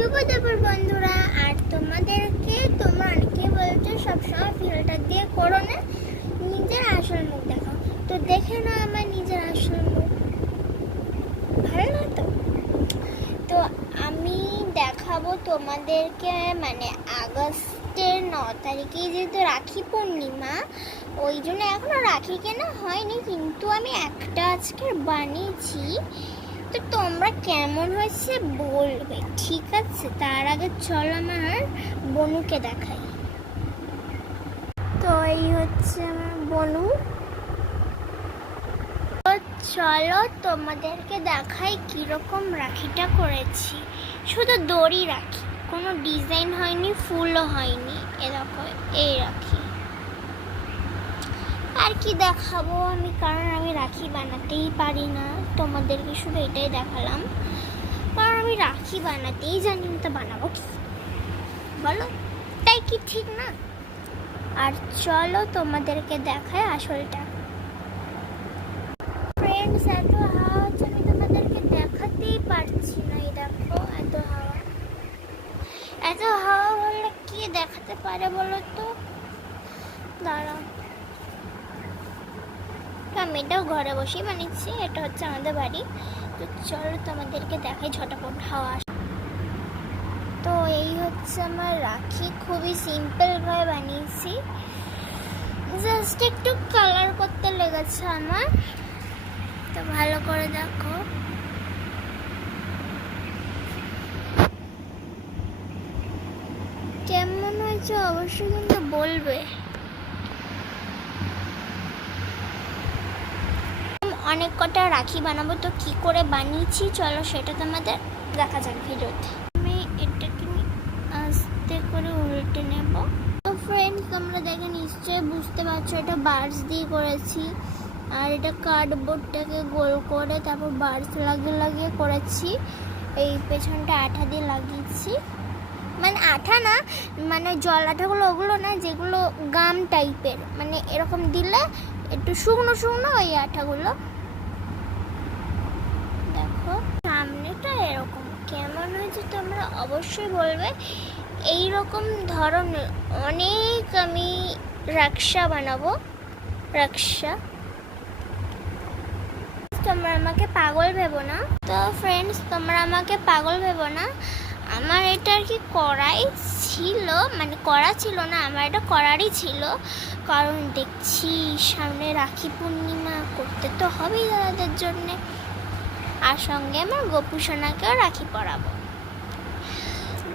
শুভ দুপুর বন্ধুরা। আর তোমাদেরকে তোমরা অনেকে বলছো সবসময় ফিল্টার দিয়ে করো না, নিজের আসল মুখ দেখাও। তো দেখে না আমার নিজের আসল মুখ, ভালো না তো? তো আমি দেখাবো তোমাদেরকে, মানে আগস্টের 9 তারিখে যেহেতু রাখি পূর্ণিমা, ওই জন্য এখনো রাখি কেনা হয়নি, কিন্তু আমি একটা আজকে বানিয়েছি। তো তোমরা কেমন হয়েছে বলবে, ঠিক আছে? তার আগে চলো আমার বনুকে দেখাই। তো এই হচ্ছে আমার বনু। তো চলো তোমাদেরকে দেখাই কিরকম রাখিটা করেছি। শুধু দড়ি রাখি, কোনো ডিজাইন হয়নি, ফুলও হয়নি, এরকম এই রাখি। আর কি দেখাবো আমি, কারণ আমি রাখি বানাতেই পারি না, তোমাদেরকে শুধু এটাই দেখালাম, কারণ আমি রাখি বানাতেই জানি না। তো বানাবো কি বলো, তাই কি ঠিক না? আর চলো তোমাদেরকে দেখায় আসলটা। ফ্রেন্ডস, এত হাওয়া হচ্ছে, আমি তোমাদেরকে দেখাতেই পারছি না। এই দেখো, এত হাওয়া, এত হাওয়া হলে কি দেখাতে পারে বলো তো? দাঁড়াও, আমি এটাও ঘরে বসেই বানিয়েছি, এটা হচ্ছে আমাদের বাড়ি। তো চলো তোমাদেরকে দেখাই ঝটাপট হাওয়া। তো এই হচ্ছে আমার রাখি, খুবই সিম্পলভাবে বানিয়েছি, জাস্ট একটু কালার করতে লেগেছে আমার। তো ভালো করে দেখো, কেমন হয়েছে অবশ্যই কিন্তু বলবে। অনেক কটা রাখি বানাবো, তো কি করে বানিয়েছি চলো সেটা তোমাদের দেখা যাক ভিডিওতে। আমি এটাকে আস্তে করে উল্টে নেব। তো ফ্রেন্ডস, তোমরা দেখে নিশ্চয়ই বুঝতে পারছো এটা বার্ডস দিয়ে করেছি। আর এটা কার্ডবোর্ডটাকে গোল করে তারপর বার্ডস লাগিয়ে লাগিয়ে করেছি। এই পেছনটা আঠা দিয়ে লাগিয়েছি, মানে আঠা না, মানে জল আঠাগুলো, ওগুলো না, যেগুলো গাম টাইপের, মানে এরকম দিলে একটু শুকনো শুকনো ওই আঠাগুলো। দেখো সামনেটা এরকম, কেমন হয়েছে তোমরা অবশ্যই বলবে। এই রকম ধরনের অনেক আমি রাক্সা বানাবো, রাক্সা। তোমরা আমাকে পাগল ভেবো না। তো ফ্রেন্ডস, তোমরা আমাকে পাগল ভেবো না। আমার এটা আর কি করাই ছিল, মানে করা ছিল না, আমার এটা করারই ছিল, কারণ দেখছি সামনে রাখি পূর্ণিমা, করতে তো হবেই দাদাদের জন্যে। আর সঙ্গে আমার গোপু সোনাকেও রাখি পরাবো।